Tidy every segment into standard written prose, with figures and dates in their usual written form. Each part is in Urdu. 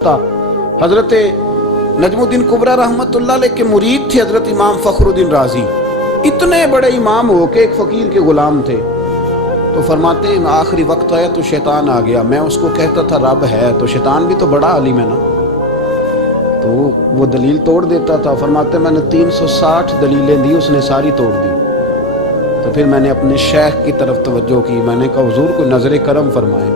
تھا۔ حضرت نجم الدین کبریٰ رحمۃ اللہ علیہ کے مرید تھے حضرت امام فخر الدین رازی، اتنے بڑے امام ہو کے ایک فقیر کے غلام تھے۔ تو فرماتے ہیں آخری وقت آیا تو شیطان آ گیا، میں اس کو کہتا تھا رب ہے، تو شیطان بھی تو بڑا عالم ہے نا، تو وہ دلیل توڑ دیتا تھا۔ فرماتے میں نے 360 دلیلیں دی، اس نے ساری توڑ دی۔ تو پھر میں نے اپنے شیخ کی طرف توجہ کی، میں نے کہا حضور کو نظر کرم فرمائے۔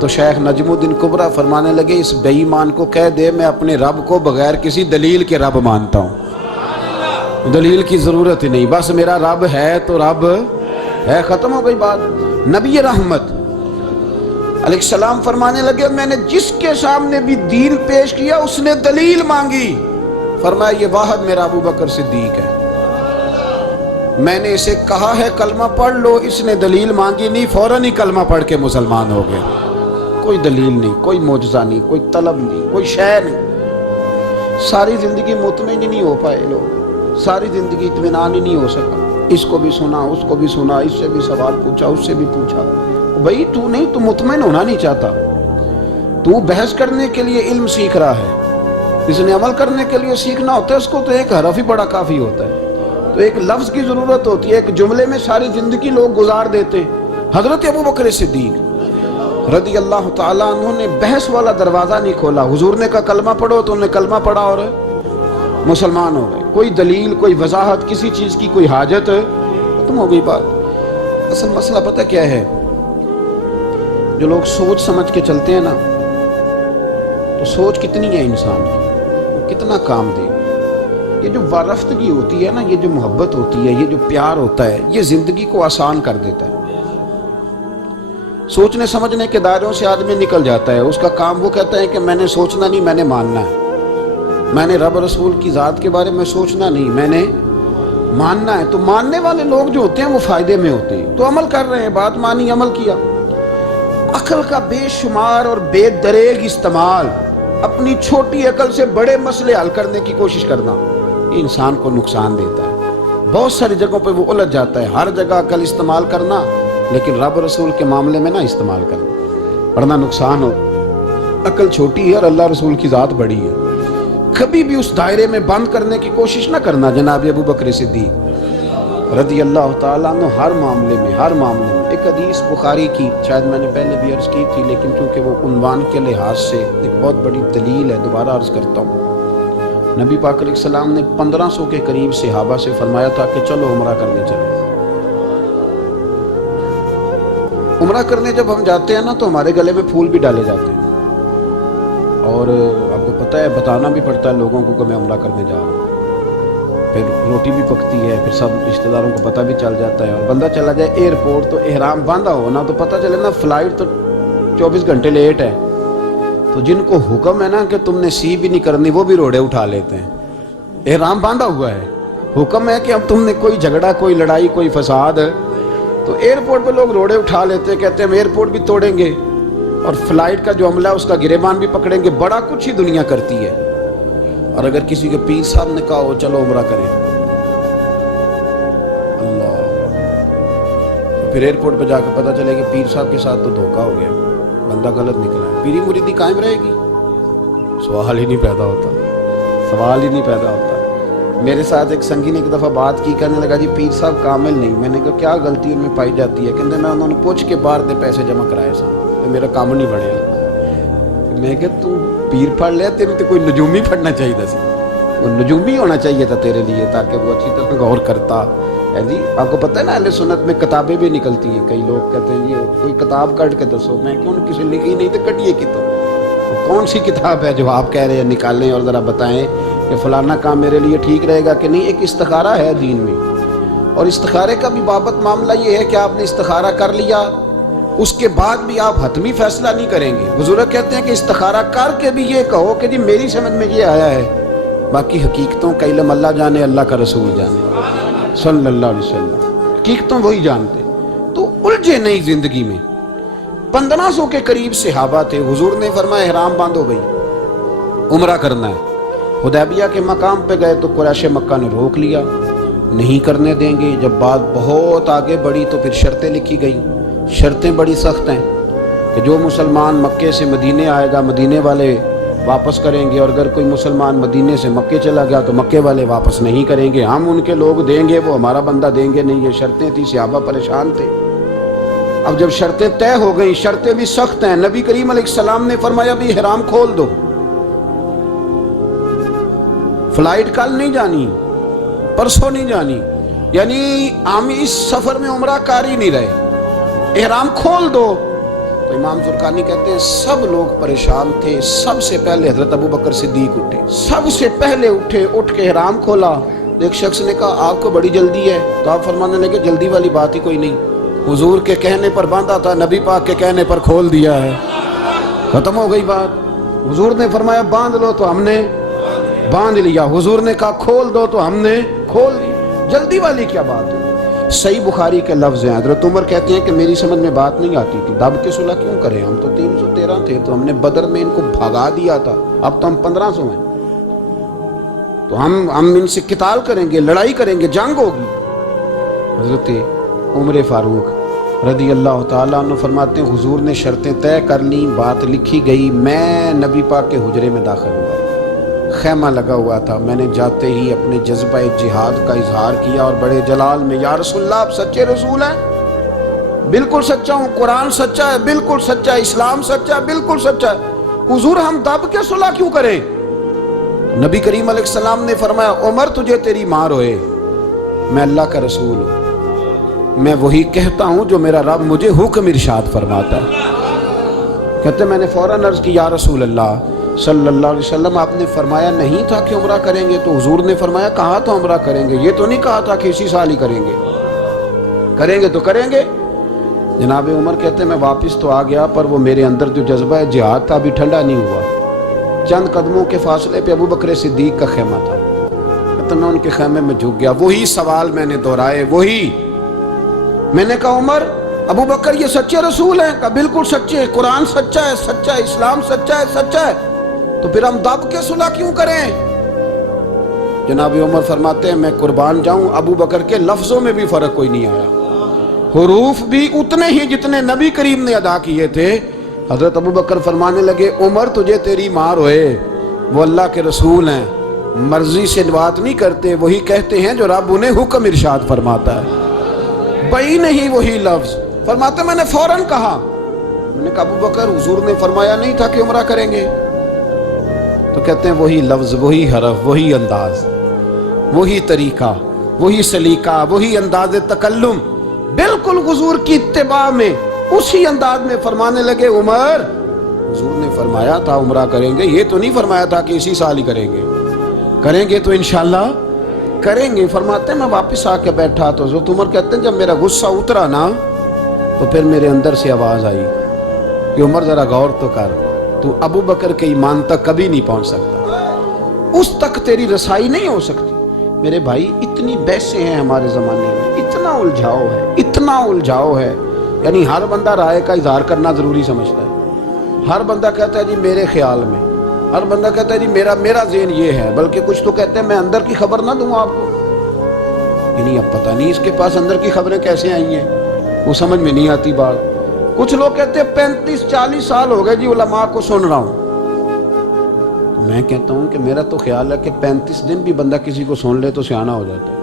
تو شیخ نجم الدین کبریٰ فرمانے لگے اس بے ایمان کو کہہ دے میں اپنے رب کو بغیر کسی دلیل کے رب مانتا ہوں، دلیل کی ضرورت ہی نہیں، بس میرا رب ہے تو رب ہے، ختم ہو گئی بات۔ نبی رحمت علیہ السلام فرمانے لگے میں نے جس کے سامنے بھی دین پیش کیا اس نے دلیل مانگی، فرمایا یہ واحد میرا ابو بکر صدیق ہے، میں نے اسے کہا ہے کلمہ پڑھ لو، اس نے دلیل مانگی نہیں، فوراً ہی کلمہ پڑھ کے مسلمان ہو گئے۔ کوئی دلیل نہیں، کوئی معجزہ نہیں، کوئی طلب نہیں، کوئی شے نہیں۔ ساری زندگی مطمئن ہی نہیں ہو پائے لوگ، ساری زندگی اطمینان ہی نہیں ہو سکا، اس کو بھی سنا، اس کو بھی سنا، اس سے بھی سوال پوچھا، اس سے بھی پوچھا۔ بھائی تو نہیں، تو مطمئن ہونا نہیں چاہتا، تو بحث کرنے کے لیے علم سیکھ رہا ہے، اس نے عمل کرنے کے لیے سیکھنا ہوتا ہے، اس کو تو ایک حرف ہی بڑا کافی ہوتا ہے، تو ایک لفظ کی ضرورت ہوتی ہے، ایک جملے میں ساری زندگی لوگ گزار دیتے ہیں۔ حضرت ابو بکر صدیق رضی اللہ تعالیٰ عنہ نے بحث والا دروازہ نہیں کھولا، حضور نے کہا کلمہ پڑھو تو انہوں نے کلمہ پڑھا اور مسلمان ہو گئے۔ کوئی دلیل، کوئی وضاحت، کسی چیز کی کوئی حاجت، ختم ہو گئی بات۔ اصل مسئلہ پتہ کیا ہے، جو لوگ سوچ سمجھ کے چلتے ہیں نا، تو سوچ کتنی ہے انسان کی، کتنا کام دے۔ یہ جو وارفتگی ہوتی ہے نا، یہ جو محبت ہوتی ہے، یہ جو پیار ہوتا ہے، یہ زندگی کو آسان کر دیتا ہے۔ سوچنے سمجھنے کے دائروں سے آدمی نکل جاتا ہے، اس کا کام وہ کہتا ہے کہ میں نے سوچنا نہیں، میں نے ماننا ہے، میں نے رب رسول کی ذات کے بارے میں سوچنا نہیں، میں نے ماننا ہے۔ تو ماننے والے لوگ جو ہوتے ہیں وہ فائدے میں ہوتے ہیں، تو عمل کر رہے ہیں، بات مانی، عمل کیا۔ عقل کا بے شمار اور بے دریغ استعمال، اپنی چھوٹی عقل سے بڑے مسئلے حل کرنے کی کوشش کرنا، یہ انسان کو نقصان دیتا ہے۔ بہت ساری جگہوں پہ وہ الجھ جاتا ہے، ہر جگہ عقل استعمال کرنا، لیکن رب رسول کے معاملے میں نہ استعمال کرنا، ورنہ نقصان ہو۔ عقل چھوٹی ہے اور اللہ رسول کی ذات بڑی ہے، کبھی بھی اس دائرے میں بند کرنے کی کوشش نہ کرنا۔ جناب ابو بکر صدیق رضی اللہ تعالیٰ عنہ ہر معاملے میں ایک حدیث بخاری کی، شاید میں نے پہلے بھی عرض کی تھی، لیکن چونکہ وہ عنوان کے لحاظ سے ایک بہت بڑی دلیل ہے، دوبارہ عرض کرتا ہوں۔ نبی پاک علیہ السلام نے 1500 کے قریب صحابہ سے فرمایا تھا کہ چلو عمرہ کرنے چلیں۔ عمرہ کرنے جب ہم جاتے ہیں نا تو ہمارے گلے میں پھول بھی ڈالے جاتے ہیں، اور آپ کو پتہ ہے بتانا بھی پڑتا ہے لوگوں کو کہ میں عمرہ کرنے جا رہا ہوں، پھر روٹی بھی پکتی ہے، پھر سب رشتہ داروں کو پتہ بھی چل جاتا ہے، اور بندہ چلا جائے ایئرپورٹ تو احرام باندھا ہو نا، تو پتہ چلے نا فلائٹ تو 24 گھنٹے لیٹ ہے، تو جن کو حکم ہے نا کہ تم نے سی بھی نہیں کرنی وہ بھی روڑے اٹھا لیتے ہیں، احرام باندھا ہوا ہے، حکم ہے کہ اب تم نے کوئی جھگڑا، کوئی لڑائی، کوئی فساد، تو ایئرپورٹ پہ لوگ روڑے اٹھا لیتے ہیں، کہتے ہیں ہم ایئرپورٹ بھی توڑیں گے اور فلائٹ کا جو عملہ ہے اس کا گریبان بھی پکڑیں گے، بڑا کچھ ہی دنیا کرتی ہے۔ اور اگر کسی کے پیر صاحب نے کہا ہو چلو عمرہ کریں، اللہ، پھر ایئرپورٹ پہ جا کے پتہ چلے کہ پیر صاحب کے ساتھ تو دھوکہ ہو گیا، بندہ غلط نکلا ہے، پیری مریدی قائم رہے گی؟ سوال ہی نہیں پیدا ہوتا۔ میرے ساتھ ایک سنگی نے ایک دفعہ بات کی، کہنے لگا جی پیر صاحب کامل نہیں، میں نے کہا کیا غلطی ان میں پائی جاتی ہے؟ کہتے میں انہوں نے پوچھ کے باہر دے پیسے جمع کرائے سن، تو میرا کام نہیں بڑھیا۔ میں کہ تو پیر پڑھ لیا، تیرے تو کوئی نجومی پڑھنا چاہیے تھا، وہ نجومی ہونا چاہیے تھا تیرے لیے، تاکہ وہ اچھی طرح غور کرتا ہے۔ جی آپ کو پتہ ہے نا اہل سنت میں کتابیں بھی نکلتی ہیں، کئی لوگ کہتے ہیں یہ کوئی کتاب کٹ کے دسو، میں کیوں کسی لکھی نہیں تو کٹیے کی، تو کون سی کتاب ہے جو آپ کہہ رہے ہیں نکالیں اور ذرا بتائیں کہ فلانا کام میرے لیے ٹھیک رہے گا کہ نہیں۔ ایک استخارہ ہے دین میں، اور استخارے کا بھی بابت معاملہ یہ ہے کہ آپ نے استخارہ کر لیا، اس کے بعد بھی آپ حتمی فیصلہ نہیں کریں گے۔ بزرگ کہتے ہیں کہ استخارہ کر کے بھی یہ کہو کہ جی میری سمجھ میں یہ آیا ہے، باقی حقیقتوں کا علم اللہ جانے، اللہ کا رسول جانے صلی اللہ علیہ وسلم، حقیقتوں وہی جانتے۔ تو الجھے نہیں زندگی میں۔ 1500 کے قریب صحابہ تھے، حضور نے فرمایا احرام باندھو بھائی، عمرہ کرنا ہے۔ حدیبیہ کے مقام پہ گئے تو قریش مکہ نے روک لیا، نہیں کرنے دیں گے۔ جب بات بہت آگے بڑھی تو پھر شرطیں لکھی گئی، شرطیں بڑی سخت ہیں کہ جو مسلمان مکے سے مدینے آئے گا، مدینے والے واپس کریں گے، اور اگر کوئی مسلمان مدینے سے مکے چلا گیا تو مکے والے واپس نہیں کریں گے، ہم ان کے لوگ دیں گے، وہ ہمارا بندہ دیں گے نہیں۔ یہ شرطیں تھی، صحابہ پریشان تھے۔ اب جب شرطیں طے ہو گئیں، شرطیں بھی سخت ہیں، نبی کریم علیہ السلام نے فرمایا بھی احرام کھول دو، فلائٹ کل نہیں جانی، پرسوں نہیں جانی، یعنی ہم اس سفر میں عمرہ کار ہی نہیں رہے، احرام کھول دو۔ تو امام زرقانی کہتے ہیں سب لوگ پریشان تھے، سب سے پہلے حضرت ابو بکر صدیق اٹھے، سب سے پہلے اٹھے، اٹھ کے احرام کھولا۔ ایک شخص نے کہا آپ کو بڑی جلدی ہے، تو آپ فرمانے لگے جلدی والی بات ہی کوئی نہیں، حضور کے کہنے پر باندھا تھا، نبی پاک کے کہنے پر کھول دیا ہے، ختم ہو گئی بات۔ حضور نے فرمایا باندھ لو تو ہم نے باندھ لیا، حضور نے کہا کھول دو تو ہم نے کھول دیا، جلدی والی کیا بات ہے۔ صحیح بخاری کے لفظ ہیں، حضرت عمر کہتے ہیں کہ میری سمجھ میں بات نہیں آتی تھی، دب کے صلح کیوں کریں، ہم تو 313 تھے، تو ہم نے بدر میں ان کو بھگا دیا تھا، اب تو ہم 1500 ہیں، تو ہم ان سے قتال کریں گے، لڑائی کریں گے، جنگ ہوگی۔ حضرت عمر فاروق رضی اللہ تعالیٰ عنہ فرماتے ہیں حضور نے شرطیں طے کر لیں، بات لکھی گئی، میں نبی پاک کے حجرے میں داخل ہوا، خیمہ لگا ہوا تھا، میں نے جاتے ہی اپنے جذبہ جہاد کا اظہار کیا اور بڑے جلال میں یا رسول اللہ آپ سچے رسول ہیں؟ بالکل سچا ہوں، قرآن سچا ہے، بالکل سچا ہے، اسلام سچا ہے، بالکل سچا ہے۔ حضور ہم دب کے صلح کیوں کریں؟ نبی کریم علیہ السلام نے فرمایا عمر تجھے تیری ماں روئے، میں اللہ کا رسول ہوں، میں وہی کہتا ہوں جو میرا رب مجھے حکم ارشاد فرماتا ہے۔ کہتے میں نے فوراً عرض کی یا رسول اللہ صلی اللہ علیہ وسلم آپ نے فرمایا نہیں تھا کہ عمرہ کریں گے، تو حضور نے فرمایا کہا تو عمرہ کریں گے، یہ تو نہیں کہا تھا کہ اسی سال ہی کریں گے، کریں گے تو کریں گے۔ جناب عمر کہتے میں واپس تو آ گیا، پر وہ میرے اندر جو جذبہ جہاد تھا ابھی ٹھنڈا نہیں ہوا۔ چند قدموں کے فاصلے پہ ابو بکر صدیق کا خیمہ تھا، تو میں ان کے خیمے میں جھک گیا، وہی سوال میں نے دہرائے، وہی میں نے کہا عمر ابو بکر یہ سچے رسول ہیں؟ کہا بالکل سچے، قرآن سچا ہے، سچا ہے، اسلام سچا ہے، سچا ہے، تو پھر ہم دب کے صلح کیوں کریں؟ جناب عمر فرماتے ہیں میں قربان جاؤں ابو بکر کے لفظوں میں بھی فرق کوئی نہیں آیا، حروف بھی اتنے ہی جتنے نبی کریم نے ادا کیے تھے۔ حضرت ابو بکر فرمانے لگے عمر تجھے تیری ماں روئے، وہ اللہ کے رسول ہیں، مرضی سے بات نہیں کرتے، وہی کہتے ہیں جو رب انہیں حکم ارشاد فرماتا ہے، بئی نہیں وہی لفظ۔ فرماتے میں نے فوراً کہا، میں نے کہا ابو بکر حضور نے فرمایا نہیں تھا کہ عمرہ کریں گے؟ تو کہتے ہیں وہی لفظ، وہی حرف، وہی انداز، وہی طریقہ، وہی سلیقہ، وہی انداز تکلم، بالکل حضور کی اتباع میں اسی انداز میں فرمانے لگے عمر حضور نے فرمایا تھا عمرہ کریں گے، یہ تو نہیں فرمایا تھا کہ اسی سال ہی کریں گے، کریں گے تو انشاءاللہ کریں گے۔ فرماتے ہیں میں واپس آ کے بیٹھا تو حضرت عمر کہتے ہیں جب میرا غصہ اترا نا تو پھر میرے اندر سے آواز آئی کہ عمر ذرا غور تو کر، تو ابو بکر کے ایمان تک کبھی نہیں پہنچ سکتا، اس تک تیری رسائی نہیں ہو سکتی۔ میرے بھائی اتنی بحثیں ہیں ہمارے زمانے میں، اتنا الجھاؤ ہے، اتنا الجھاؤ ہے، یعنی ہر بندہ رائے کا اظہار کرنا ضروری سمجھتا ہے، ہر بندہ کہتا ہے جی میرے خیال میں، ہر بندہ کہتا ہے جی میرا ذہن یہ ہے، بلکہ کچھ تو کہتے ہیں میں اندر کی خبر نہ دوں آپ کو، یعنی اب پتہ نہیں اس کے پاس اندر کی خبریں کیسے آئی ہیں، وہ سمجھ میں نہیں آتی بات۔ کچھ لوگ کہتے ہیں 35-40 سال ہو گئے جی علماء کو سن رہا ہوں، میں کہتا ہوں کہ میرا تو خیال ہے کہ 35 دن بھی بندہ کسی کو سن لے تو سیانہ ہو جاتا ہے،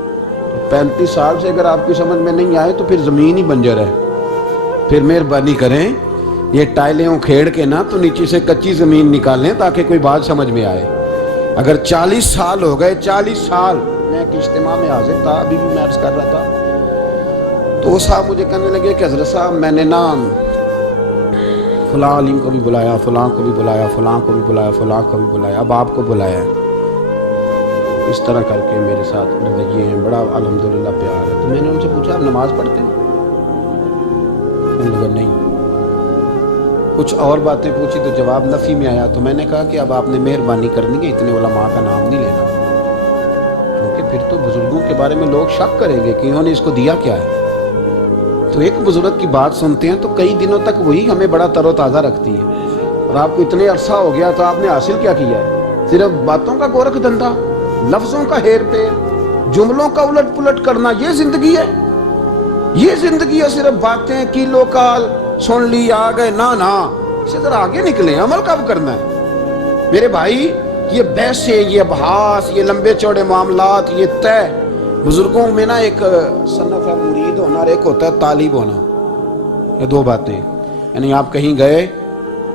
تو 35 سال سے اگر آپ کی سمجھ میں نہیں آئے تو پھر زمین ہی بنجر ہے، پھر مہربانی کریں یہ ٹائلیں کھیڑ کے نا تو نیچے سے کچی زمین نکالیں تاکہ کوئی بات سمجھ میں آئے۔ اگر 40 سال ہو گئے، 40 سال میں ایک اجتماع میں حاضر تھا، ابھی بھی میں عرض کر رہا تھا، تو وہ صاحب مجھے کہنے لگے کہ حضرت صاحب میں نے نا فلاں عالم کو بھی بلایا، فلاں کو بھی بلایا، فلاں کو بھی بلایا، فلاں کو بھی بلایا، اب آپ کو بلایا ہے، اس طرح کر کے میرے ساتھ رویے ہیں، بڑا الحمدللہ پیار ہے۔ تو میں نے ان سے پوچھا آپ نماز پڑھتے ہیں؟ میں نے کہا نہیں۔ کچھ اور باتیں پوچھی تو جواب نفی میں آیا، تو میں نے کہا کہ اب آپ نے مہربانی کرنی ہے، اتنے علماء کا نام نہیں لینا، کیونکہ پھر تو بزرگوں کے بارے میں لوگ شک کریں گے کہ انہوں نے اس کو دیا کیا ہے۔ تو ایک بزرگ کی بات سنتے ہیں تو کئی دنوں تک وہی ہمیں بڑا تر و تازہ رکھتی ہے، اور آپ کو اتنے عرصہ ہو گیا تو آپ نے حاصل کیا کیا ہے؟ صرف باتوں کا گورکھ دھندا، لفظوں کا ہیر پھیر، جملوں کا الٹ پلٹ کرنا، یہ زندگی ہے؟ یہ زندگی ہے صرف باتیں کیلو کال سن لی آ گئے؟ نہ اسے ذرا آگے نکلیں، عمل کب کرنا ہے؟ میرے بھائی یہ بحثیں، یہ ابحاث، یہ لمبے چوڑے معاملات، یہ طے، بزرگوں میں نا ایک صنف ہے مرید ہونا اور ایک ہوتا ہے طالب ہونا، یہ دو باتیں. یعنی آپ کہیں گئے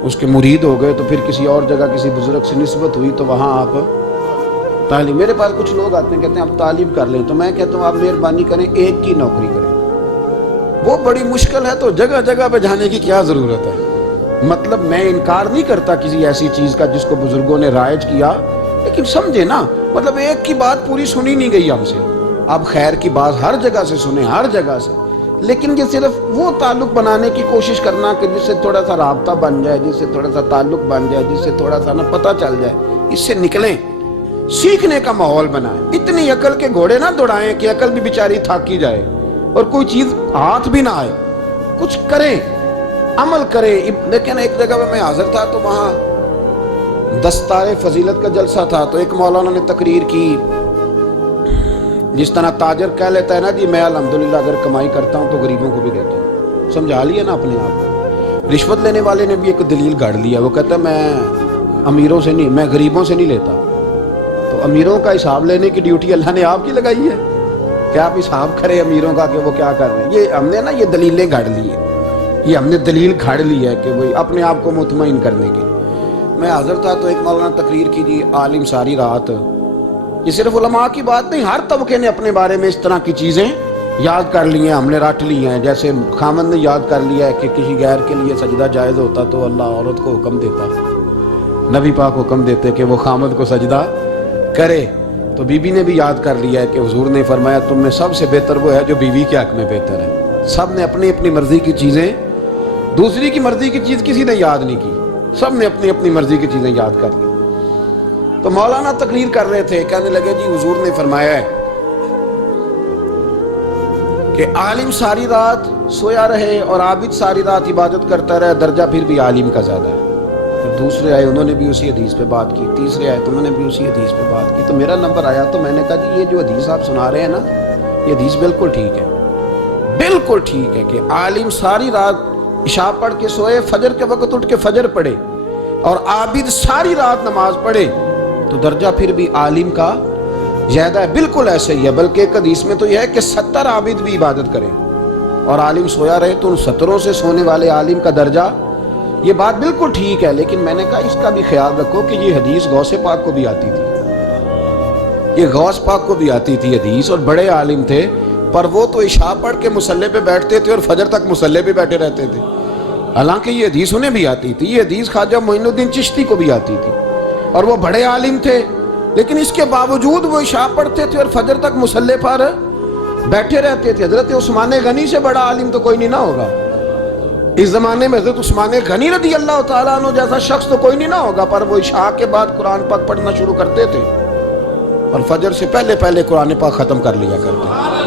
اس کے مرید ہو گئے تو پھر کسی اور جگہ کسی بزرگ سے نسبت ہوئی تو وہاں آپ طالب. میرے پاس کچھ لوگ آتے ہیں کہتے ہیں آپ طالب کر لیں، تو میں کہتا ہوں آپ مہربانی کریں ایک کی نوکری کریں. وہ بڑی مشکل ہے تو جگہ جگہ پہ جانے کی کیا ضرورت ہے. مطلب میں انکار نہیں کرتا کسی ایسی چیز کا جس کو بزرگوں نے رائج کیا، لیکن سمجھے نا، مطلب ایک کی بات پوری سنی نہیں گئی ہم سے. آپ خیر کی بات ہر جگہ سے سنیں، ہر جگہ سے، لیکن یہ صرف وہ تعلق بنانے کی کوشش کرنا کہ جس سے تھوڑا سا رابطہ بن جائے، جس سے تھوڑا سا تعلق بن جائے، جس سے تھوڑا سا نا پتہ چل جائے، اس سے نکلیں، سیکھنے کا ماحول بنائیں. اتنی عقل کے گھوڑے نہ دوڑائیں کہ عقل بھی بیچاری تھاکی جائے اور کوئی چیز ہاتھ بھی نہ آئے. کچھ کریں، عمل کریں. لیکن ایک جگہ میں حاضر تھا تو وہاں دستار فضیلت کا جلسہ تھا، تو ایک مولانا نے تقریر کی، جس طرح تاجر کہہ لیتا ہے نا جی میں الحمدللہ اگر کمائی کرتا ہوں تو غریبوں کو بھی دیتا ہوں. سمجھا لیا نا اپنے آپ. رشوت لینے والے نے بھی ایک دلیل گاڑ لیا، وہ کہتا ہے میں امیروں سے نہیں، میں غریبوں سے نہیں لیتا. تو امیروں کا حساب لینے کی ڈیوٹی اللہ نے آپ کی لگائی ہے کہ آپ حساب کریں امیروں کا کہ وہ کیا کر رہے ہیں. یہ ہم نے نا یہ دلیلیں گاڑ لی ہیں، یہ ہم نے دلیل گھاڑ لی ہے کہ وہی اپنے آپ کو مطمئن کرنے کے. میں حاضر تھا تو ایک مولانا تقریر کی جی عالم ساری رات. یہ صرف علماء کی بات نہیں، ہر طبقے نے اپنے بارے میں اس طرح کی چیزیں یاد کر لی ہیں، ہم نے رٹ لی ہیں. جیسے خامد نے یاد کر لیا ہے کہ کسی غیر کے لیے سجدہ جائز ہوتا تو اللہ عورت کو حکم دیتا، نبی پاک حکم دیتے کہ وہ خامد کو سجدہ کرے. تو بی بی نے بھی یاد کر لیا ہے کہ حضور نے فرمایا تم میں سب سے بہتر وہ ہے جو بیوی کے حق میں بہتر ہے. سب نے اپنی اپنی مرضی کی چیزیں، دوسری کی مرضی کی چیز کسی نے یاد نہیں کی، سب نے اپنی اپنی مرضی کی چیزیں یاد کر لی. تو مولانا تقریر کر رہے تھے، کہنے لگے جی حضور نے فرمایا ہے کہ عالم ساری رات سویا رہے اور عابد ساری رات عبادت کرتا رہے، درجہ پھر بھی عالم کا زیادہ ہے. پھر دوسرے آئے، انہوں نے بھی اسی حدیث پہ بات کی. تیسرے آئے تو انہوں نے بھی اسی حدیث پہ بات کی. تو میرا نمبر آیا تو میں نے کہا جی یہ جو حدیث آپ سنا رہے ہیں نا، یہ حدیث بالکل ٹھیک ہے، بالکل ٹھیک ہے کہ عالم ساری رات عشاء پڑھ کے سوئے، فجر کے وقت اٹھ کے فجر پڑھے، اور عابد ساری رات نماز پڑھے تو درجہ پھر بھی عالم کا زیادہ ہے. بالکل ایسے ہی ہے، بلکہ ایک حدیث میں تو یہ ہے کہ 70 عابد بھی عبادت کریں اور عالم سویا رہے تو ان 70 سے سونے والے عالم کا درجہ. یہ بات بالکل ٹھیک ہے، لیکن میں نے کہا اس کا بھی خیال رکھو کہ یہ حدیث غوث پاک کو بھی آتی تھی، یہ غوث پاک کو بھی آتی تھی حدیث، اور بڑے عالم تھے، پر وہ تو عشاء پڑھ کے مصلی پہ بیٹھتے تھے اور فجر تک مصلی پہ بیٹھے رہتے تھے. حالانکہ یہ حدیث انہیں بھی آتی تھی، یہ حدیث خواجہ معین الدین چشتی کو بھی آتی تھی، اور وہ بڑے عالم تھے، لیکن اس کے باوجود وہ عشاء پڑھتے تھے اور فجر تک مصلی پر بیٹھے رہتے تھے. حضرت عثمان غنی سے بڑا عالم تو کوئی نہیں نہ ہوگا اس زمانے میں. حضرت عثمان غنی رضی اللہ تعالیٰ عنہ جیسا شخص تو کوئی نہیں نہ ہوگا، پر وہ عشاء کے بعد قرآن پاک پڑھنا شروع کرتے تھے اور فجر سے پہلے قرآن پاک ختم کر لیا کرتے.